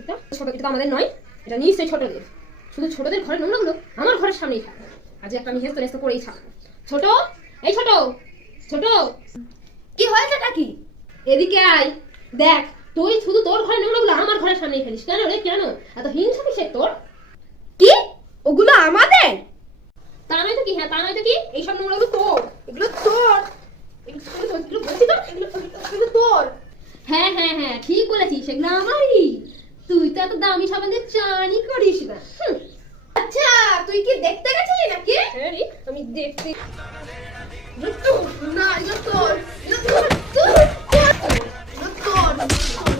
এটা ছোট, এটা তো আমাদের নয়, এটা নিশ্চয়ই ছোটদের। শুধু ছোটদের ঘরের নোংরাগুলো আমার ঘরের সামনেই থাকে। আজ একটা আমি হেস্ত নেস্ত করেই থাকবো। ছোট, এই ছোট, ছোট, কি হয়েছেটা কি? এদিকে আয়। দেখ, তুই শুধু তোর ঘরের নোংরাগুলো আমার ঘরের সামনেই ফেলিস। কেন রে, কেন এত হিংসা কিসের তোর? কি ওগুলো আমাদের? তা নয় তো কি, হ্যাঁ তা নয় তো কি, এইসব নোংরাগুলো তোর। এগুলো তোর? এগুলো বলছি তো, এগুলো তোর। হ্যাঁ হ্যাঁ হ্যাঁ, ঠিক বলেছিস, সেগুলো আমারই। তুই তো এত দামি সাবান দিয়ে চানই করিস না। আচ্ছা, তুই কি দেখতে গেছিলি নাকি? হ্যাঁ রে, আমি দেখতে। এগুলো তোর না, এগুলো তোর, এগুলো তোর, তোর, তোর, এগুলো তোর।